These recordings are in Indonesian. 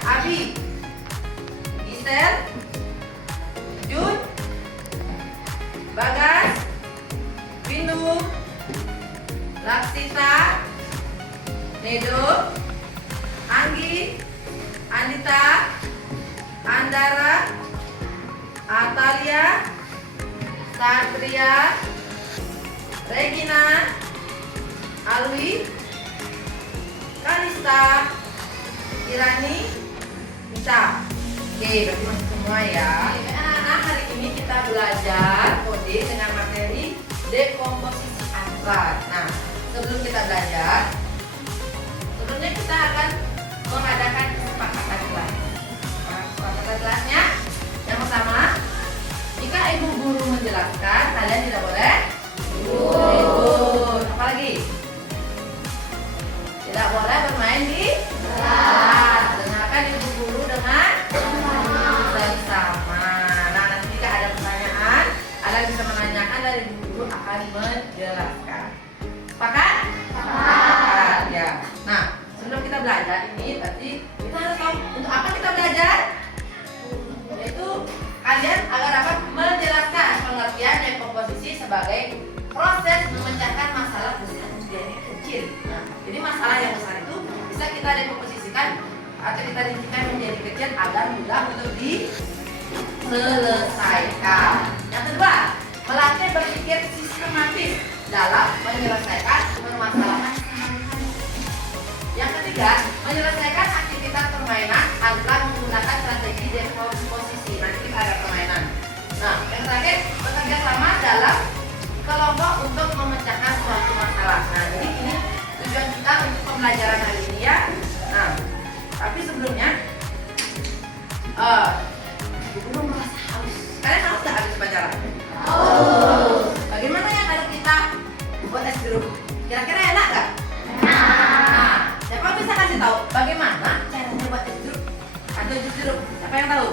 Abi, Gisel, Jun, Bagas, Windu, Laksita, Nedo, Anggi, Anita, Andara, Atalia, Satria, Regina, Alwi, Kanista, Irani, Nita. Oke, berarti masih semua ya. Anak-anak, hari ini kita belajar kode dengan materi dekomposisi angka. Nah, sebelum kita belajar, sebelumnya kita akan mengadakan kesepakatan kelas. Kesepakatan kelasnya yang pertama, jika ibu guru menjelaskan, kalian tidak boleh ribut. Apa lagi? Tidak boleh bermain di kelas. Dengarkan ibu guru dengan bersama. Nah, nanti jika ada pertanyaan, ada bisa menanyakan dan ibu guru akan menjelaskan. Sepakat? Sepakat. Ya. Nah, sebelum kita belajar ini, berarti kita harus tahu untuk apa kita belajar. Yaitu kalian agar dapat menjelaskan pengertian dekomposisi sebagai proses memecahkan masalah besar menjadi kecil. Nah, jadi masalah yang besar itu bisa kita dekomposisikan atau kita rincikan menjadi kecil agar mudah untuk diselesaikan. Yang kedua, melatih berpikir sistematis dalam menyelesaikan permasalahan. Yang ketiga, menyelesaikan aktivitas permainan agar menggunakan strategi dekomposisi. Nanti kita ada permainan. Nah, yang terakhir, bekerja sama dalam kelompok untuk memecahkan suatu masalah. Nah, jadi ini tujuan kita untuk pembelajaran hari ini ya. Nah, tapi sebelumnya, guru merasa haus. Kalian haus nggak habis pelajaran? Haus. Bagaimana ya kalau kita buat es jeruk? Kira-kira enak nggak? Nah, siapa bisa kasih tahu bagaimana caranya buat es jeruk atau jus jeruk? Siapa yang tahu?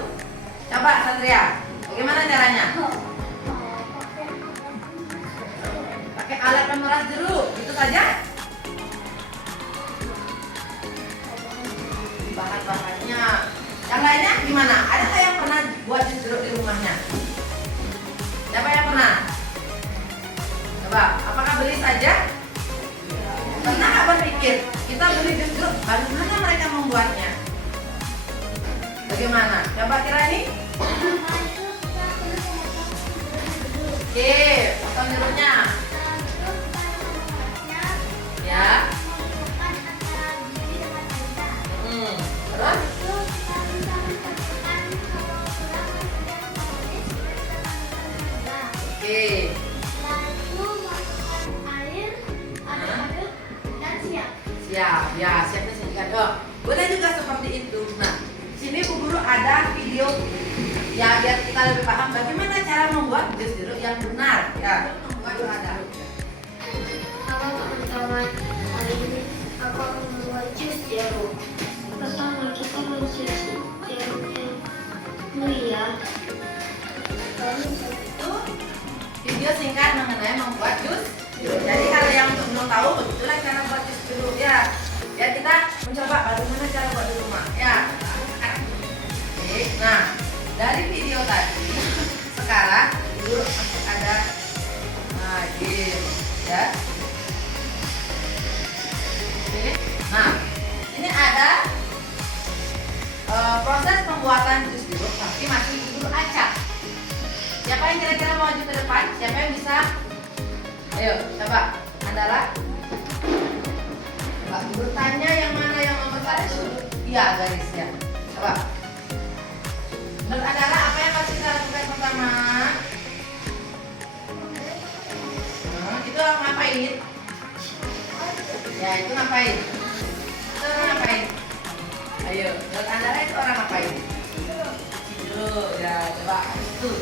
Coba Satria, bagaimana caranya? Pakai alat pemeras jeruk, itu saja. Bahan-bahannya, yang lainnya gimana? Ada nggak yang pernah buat jus jeruk di rumahnya? Siapa yang pernah? Coba, apakah beli saja? Pernah nggak berpikir kita beli jus jeruk, bagaimana mereka membuatnya? Bagaimana? Coba kira ini? Oke, potong jeruknya. Ya. Terus? Oke. Siap, ya siapnya singkat. Oh, boleh juga seperti itu. Nah, sini Bu Guru ada video ya biar kita lebih paham bagaimana cara membuat jus jeruk yang benar. Ya, Bu Guru ada. Halo teman-teman, hari ini aku akan membuat jus jeruk. Pertama kita mencuci jeruknya dulu ya. Lalu Itu video singkat mengenai membuat jus. Jadi kalau yang belum tahu, begitulah cara buat jus jeruk ya. Ya kita mencoba bagaimana cara buat di rumah. Ya. Oke, nah dari video tadi, sekarang Ibu masih ada ya. Oke. Nah, ini ada proses pembuatan jus jeruk, tapi masih Ibu acak. Siapa yang kira-kira mau maju ke depan? Siapa yang bisa? Ayo, coba Andara. Coba Ibu tanya yang mana yang nomor satu? Iya, garis ya. Coba. Menurut Andara, apa yang harus kita lakukan pertama? Itu ngapain? Ya, itu ngapain? Itu orang ngapain? Ayo, menurut Andara itu orang ngapain? Tidur. Ya, coba itu.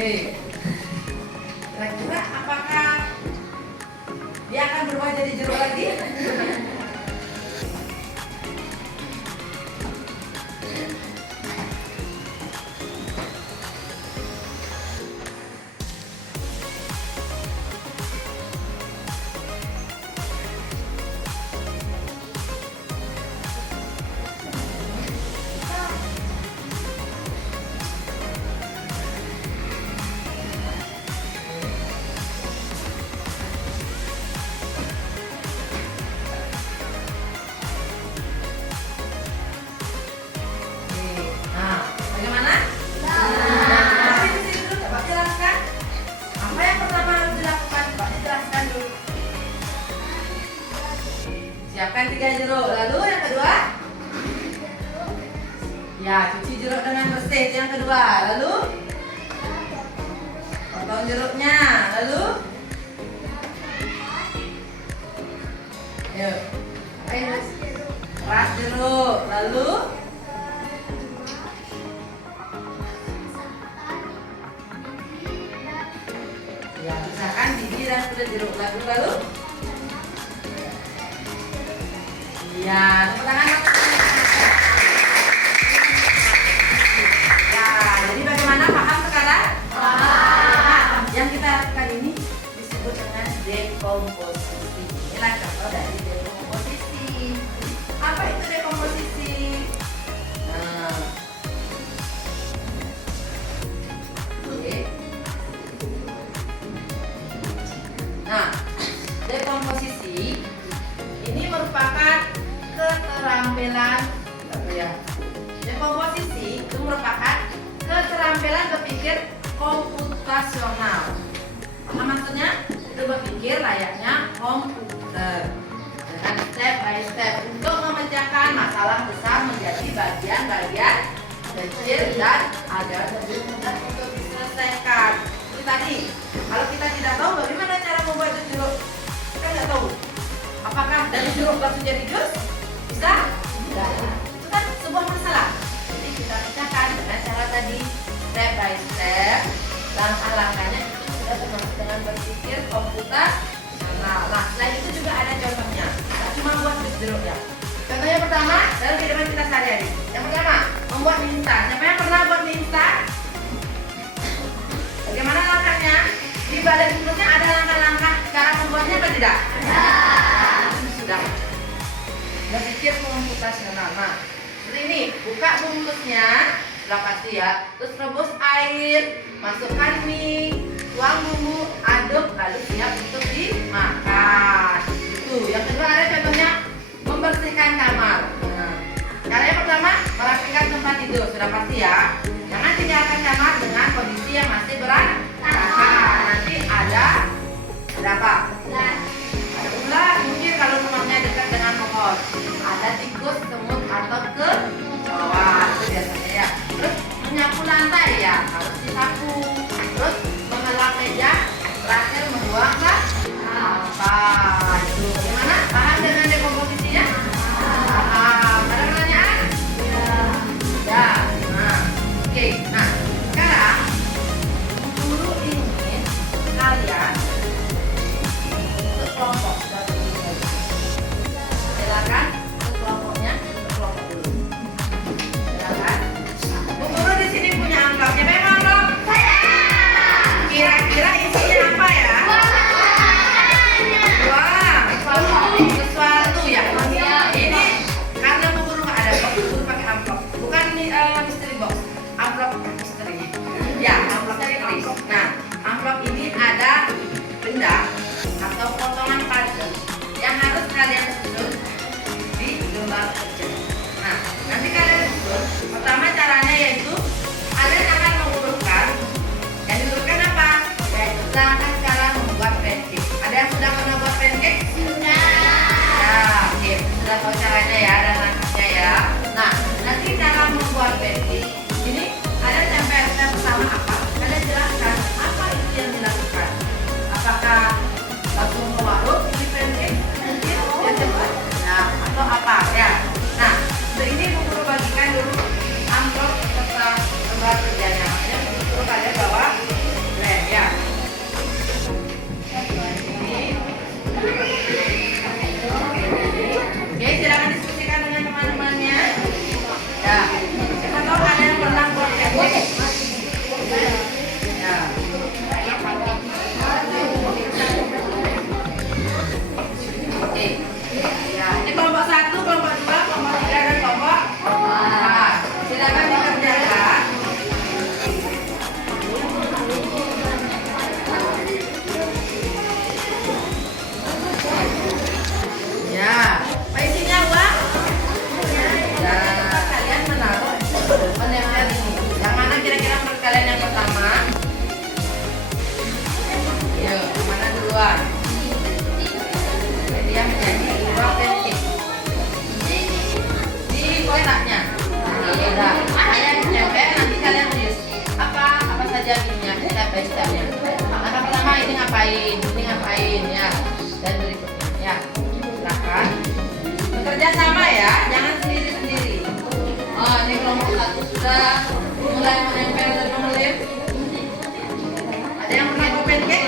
Oke. Kira-kira apakah dia akan berubah jadi jeruk lagi? Nah, bagaimana? Nah, di sini dulu, coba jelaskan. Apa yang pertama harus dilakukan? Coba dijelaskan dulu. Siapkan 3 jeruk. Lalu yang kedua? Ya, cuci jeruk dengan bersih. Itu yang kedua. Lalu? Potong jeruknya. Lalu? Yuk. Ayo. Peras jeruk. Lalu? Ya, pisahkan biji dan kulit jeruk. Lalu? Iya, tepuk tangan. Ya, jadi bagaimana? Paham sekarang? Nah, yang kita lakukan ini disebut dengan dekomposisi. Inilah contoh dari dekomposisi. Apa itu dekomposisi? Nah, oke. Nah, dekomposisi ini merupakan keterampilan apa ya? Dekomposisi itu merupakan keterampilan berpikir komputasional. Apa maksudnya? Itu berpikir layaknya komputer dengan step by step untuk memecahkan masalah besar menjadi bagian-bagian kecil dan agar lebih mudah untuk diselesaikan. Itu tadi. Kalau kita tidak tahu bagaimana cara membuat jus jeruk, kita nggak tahu. Apakah dari jeruk langsung jadi jus? Bisa? Tidak. Itu kan sebuah masalah. Jadi kita pecahkan dengan cara tadi step by step. Langkah-langkahnya itu sudah termasuk dengan berpikir komputer. Nah, selain itu juga ada contohnya. Tidak cuma buat jus jeruk ya. Contohnya pertama dalam kehidupan kita sehari-hari. Yang pertama membuat mie instan. Siapa yang pernah buat mie instan? Bagaimana langkahnya? Di balik bungkusnya ada langkah-langkah cara membuatnya apa tidak? Sudah. Berpikir komputasional. Nah, seperti ini, buka bungkusnya, sudah pasti ya. Terus rebus air, masukkan mie, tuang bumbu, aduk, lalu siap untuk dimakan. Itu. Yang kedua ada contohnya membersihkan kamar. Nah, cara yang pertama merapikan tempat tidur, sudah pasti ya. Jangan tinggalkan kamar dengan kondisi yang masih berantakan. Nanti ada apa? Ada ular, mungkin kalau rumahnya dekat dengan pohon. Ada tikus, semut atau kecoa, itu biasanya ya. Terus menyapu lantai ya, harus disapu. Terus mengelap meja, terakhir membuang sampah. Itu gimana? Paham dengan dekomposisinya? Paham. Ada pertanyaan? Ya. Nah, oke. Nah, sekarang guru ingin kalian kelompok. Silakan ke kelompoknya. Sudah mulai menempel dan mengelip? Ada yang pernah komen kek?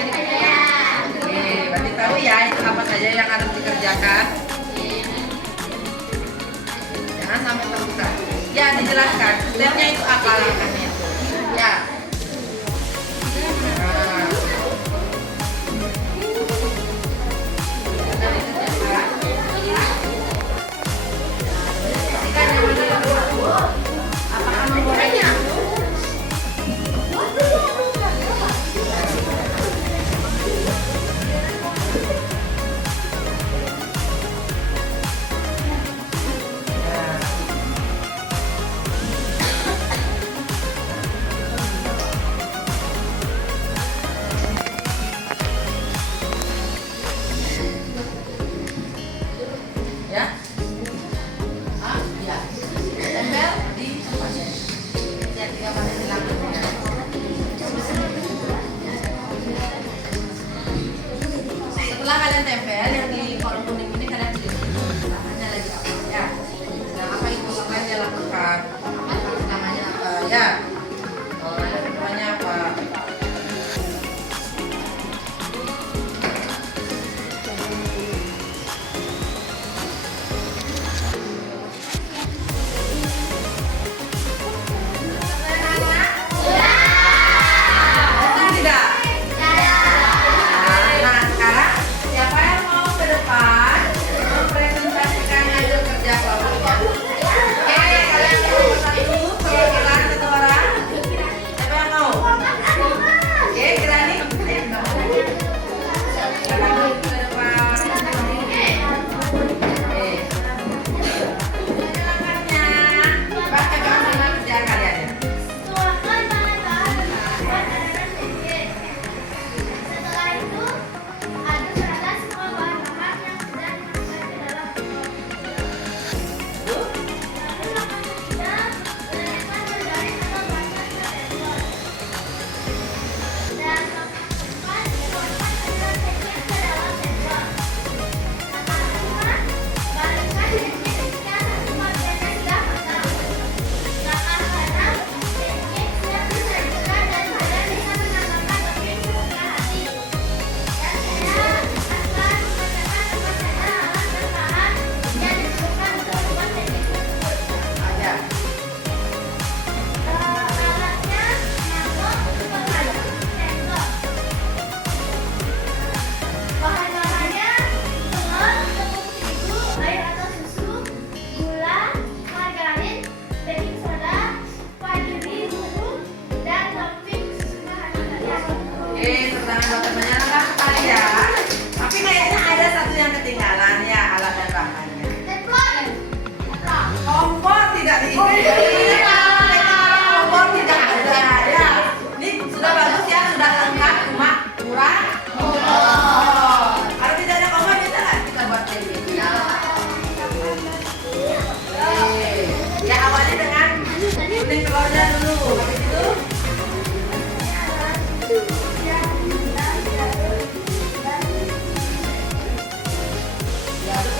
Oke, berarti tahu ya itu apa saja yang harus dikerjakan. Jangan sampai terluka. Ya, dijelaskan. Stepnya itu apa langkahnya? Ya. Nah. Dan itu siapa? Pastikan yang mana yang satu. Apakah menggorengnya? Ya. Ah, ya. Tempel di tempatnya. Yang tiga pada hilangnya. Setelah kalian tempel yang di kolom kuning ini kalian tulis namanya lagi apa ya. Nah, apa itu apa yang dia lakukan? Namanya apa ya? Oh, yang keduanya apa? Betul tidak? Nah, sekarang siapa yang mau ke depan mempresentasikan hasil kerja kelompoknya? Oke, kalian mau satu perwakilan satu orang? Siapa yang mau? Oke, Kirani. Silakan ke depan. Oke. Ini langkahnya. Pakai bagaimana kerjaan kalian ya? Setelah itu, aduk rata semua bahan-bahan yang sudah dimasukkan ke dalam Tuh. lalu langkah ketiga, letakkan berbaris atau bahan ke tembok. Dan langkah keempat, tuangkan adonan kecil ke dalam tembok. Langkah kelima, balikkan pancake ketika semua adonannya sudah matang. Langkah keenam, pancake siap disajikan dan kalian bisa menambahkan topping sesuka hati. Dan saya akan membacakan apa saja alat dan bahan yang diperlukan untuk membuat pancake tersebut. Ada. Alatnya mangkok, pengaduk, sendok. Bahan-bahannya telur, tepung terigu, air atau susu, gula, margarin, baking soda, vanili, bubuk, dan topping sesuka hati kalian. Oke, tantangan buat temannya lengkap sekali ya. Tapi kayaknya ada satu yang ketinggalan ya, alat dan bahannya. Teflon. Kompor tidak diisi. Kompor tidak ada ya. Ini sudah bagus ya, sudah lengkap, cuma kurang. Oh, kalau tidak ada kompor bisa nggak kita buat kayak gini? Oke. Ya awalnya dengan kuning telurnya dulu. Habis itu diaduk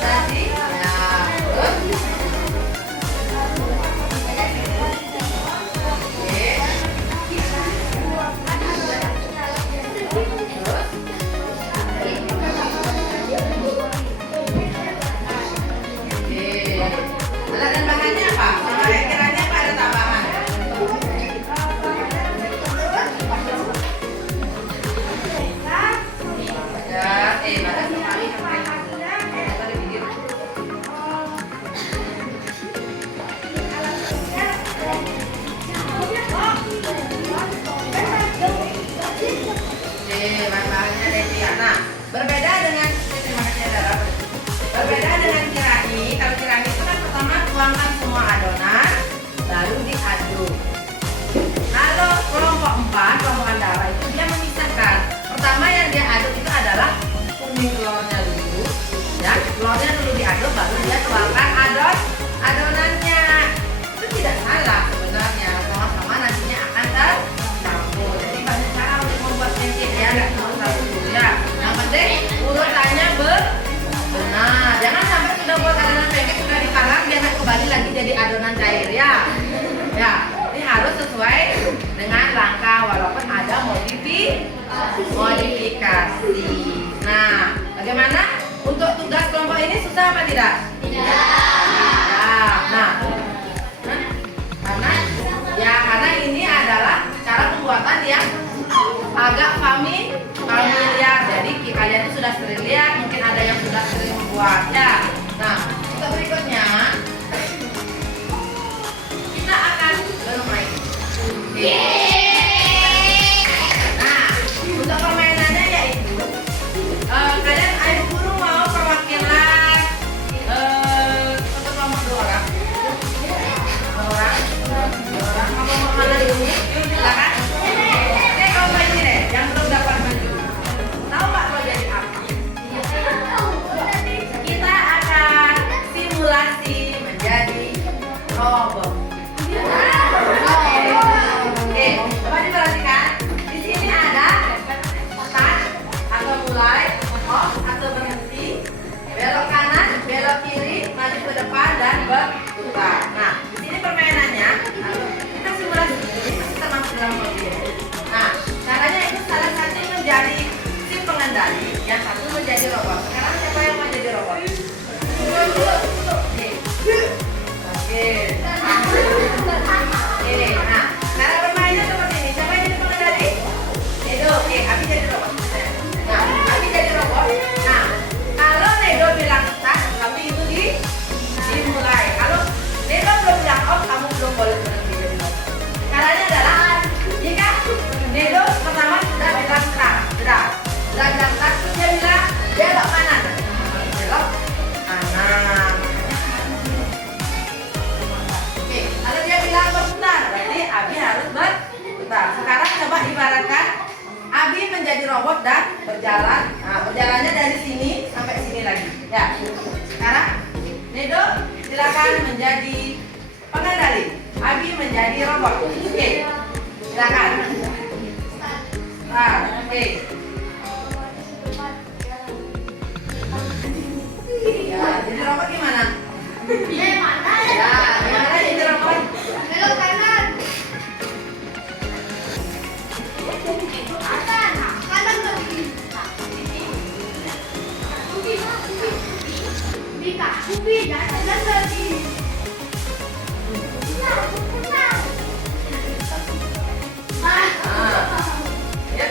tadi. Ya, terus. Alat dan bahannya apa? Sama kayak kiranya apa ada tambahan? Ada, ada sekali tadi video. Bahan-bahannya Deviana. Berbeda dengan terima kasih Dara. Berbeda dengan Kirani. Kalau Kirani itu kan pertama tuangkan semua adonan, lalu diaduk. Kalau kelompok 4, kelompok Andara itu dia memisahkan. Pertama yang dia aduk itu adalah kuning telurnya dulu, ya. Telurnya dulu diaduk, baru dia tuangkan adonannya. Itu tidak salah sebenarnya. Sama-sama nantinya akan tercampur. Jadi banyak cara untuk membuat pancake ya, nggak cuma satu ya. Yang penting urutannya benar. Jangan sampai sudah buat adonan pancake sudah dipanggang, dia kembali lagi jadi adonan cair ya. sesuai dengan langkah walaupun ada modifikasi. Nah, bagaimana untuk tugas kelompok ini susah apa tidak? Tidak. Nah, karena ini adalah cara pembuatan yang agak familiar. Jadi kalian itu sudah sering lihat, mungkin ada yang sudah sering membuat ya. Nah, untuk berikutnya kita akan bermain. Oke. Nah, untuk permainannya yaitu kalian ayo guru mau perwakilan untuk kelompok 2 orang. 2 orang. 2 orang. Mau mana dulu? Silakan. Oke, kalau ini deh, yang belum dapat maju. Tahu nggak mau jadi apa? Kita akan simulasi menjadi robot. Oke, coba diperhatikan. Di sini ada start atau mulai, off atau berhenti, belok kanan, belok kiri, maju ke depan dan berputar. Nah, di sini permainannya kita simulasi ini masih termasuk dalam mobil. Nah, caranya itu salah satu menjadi si pengendali, yang satu menjadi robot. Sekarang siapa yang mau jadi robot? Oke. Oke. Nah, cara bermainnya seperti ini. Siapa yang jadi pengendali? Nedo. Oke, Abi jadi robot. Nah, Abi jadi robot. Nah, kalau Nedo bilang start, tapi itu dimulai. Kalau Nedo belum bilang off, kamu belum boleh berhenti jadi robot. Caranya adalah jika Nedo pertama sudah bilang start, sudah bilang start, terus dia bilang belok kanan, belok kanan. Oke, kalau dia bilang berputar, berarti Abi harus berputar. Sekarang coba ibaratkan Abi menjadi robot dan berjalan. Nah, berjalannya dari sini sampai sini lagi. Ya. Sekarang Nedo silakan menjadi pengendali. Abi menjadi robot. Oke. Silakan. Oke. Ya, jadi robot gimana? Ya, gimana jadi robot? Belok kanan. Kanan ke kiri. Kubi, kanan lagi. Ya.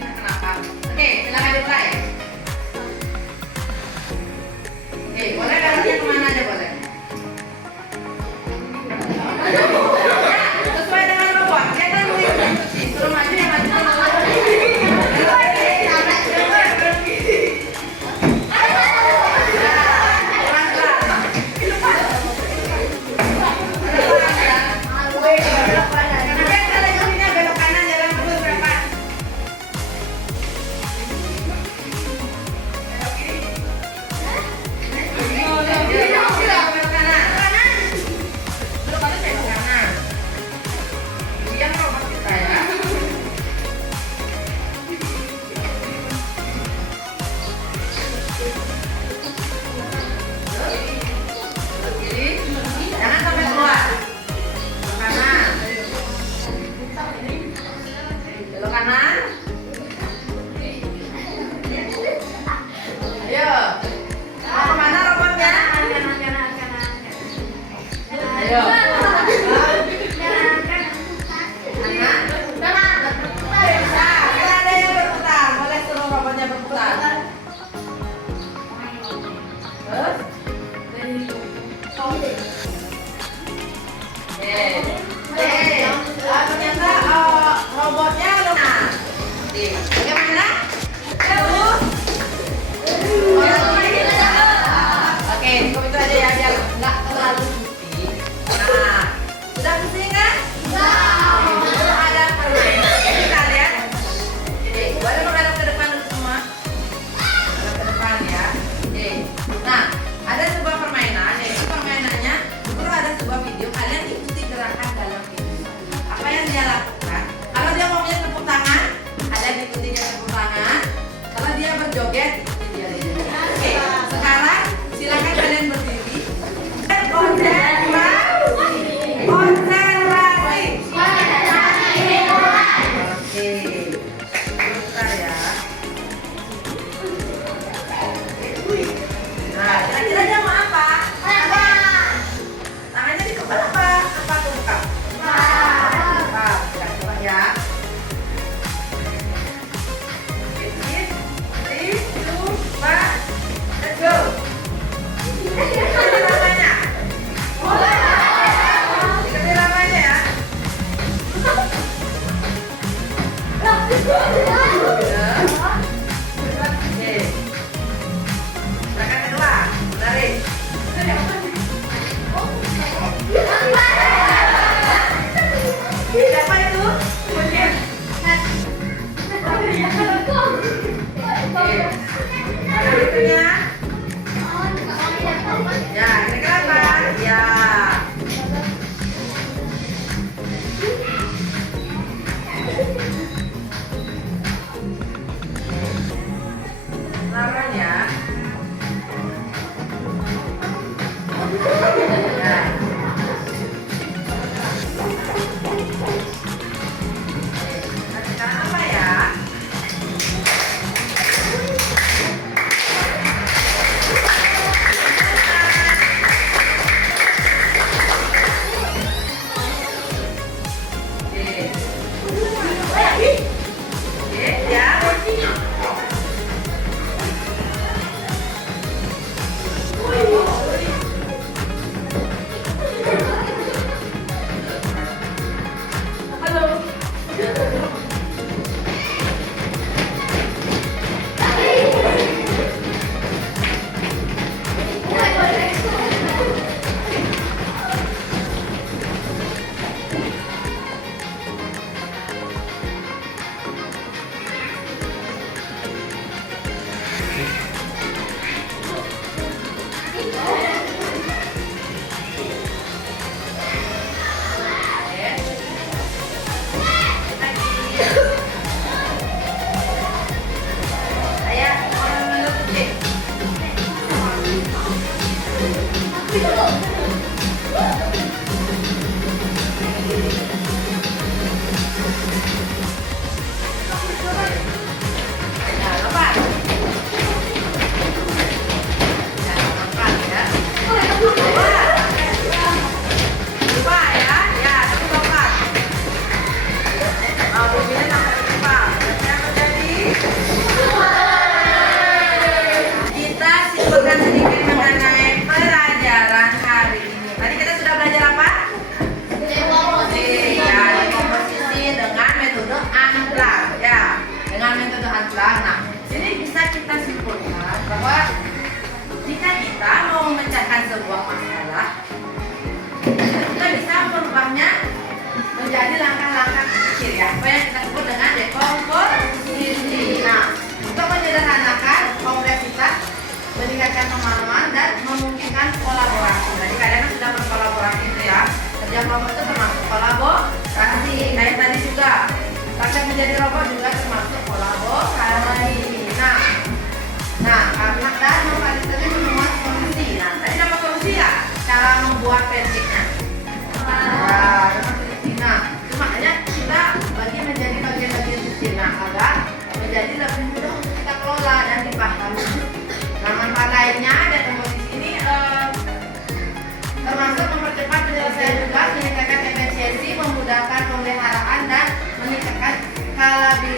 kenapa. Oke, silakan dimulai. Oke, boleh garuknya kemana aja boleh. Sesuai dengan robot. Dia kan mengikuti. Suruh maju ya maju.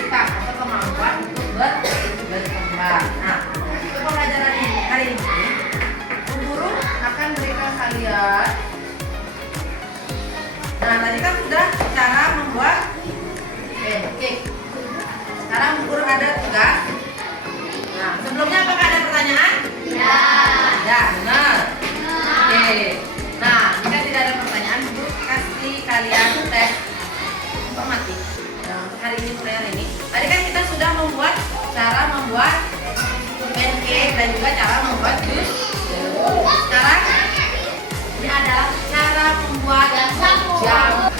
sikap atau kemampuan untuk berkembang. Nah, untuk pembelajaran kali ini, guru akan berikan kalian. Nah, tadi kan sudah cara membuat pancake. Sekarang guru ada tugas. Nah, sebelumnya apakah ada pertanyaan? Ya. Ya, benar. Oke. Nah, jika tidak ada pertanyaan, guru kasih kalian tes informatif. Nah, untuk hari ini sore ini. Tadi kan kita sudah membuat cara membuat pancake dan juga cara membuat jus. Sekarang ini adalah cara membuat jamu.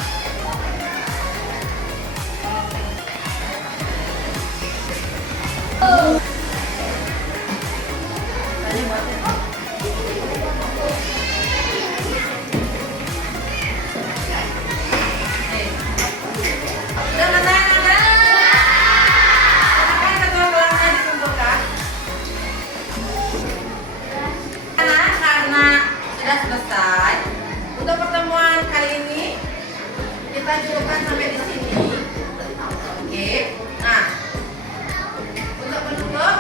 Sudah matang, Anda? Silakan ketua kelasnya dikumpulkan. Karena sudah selesai untuk pertemuan kali ini, kita cukupkan sampai di sini. Oke. Nah, untuk penutup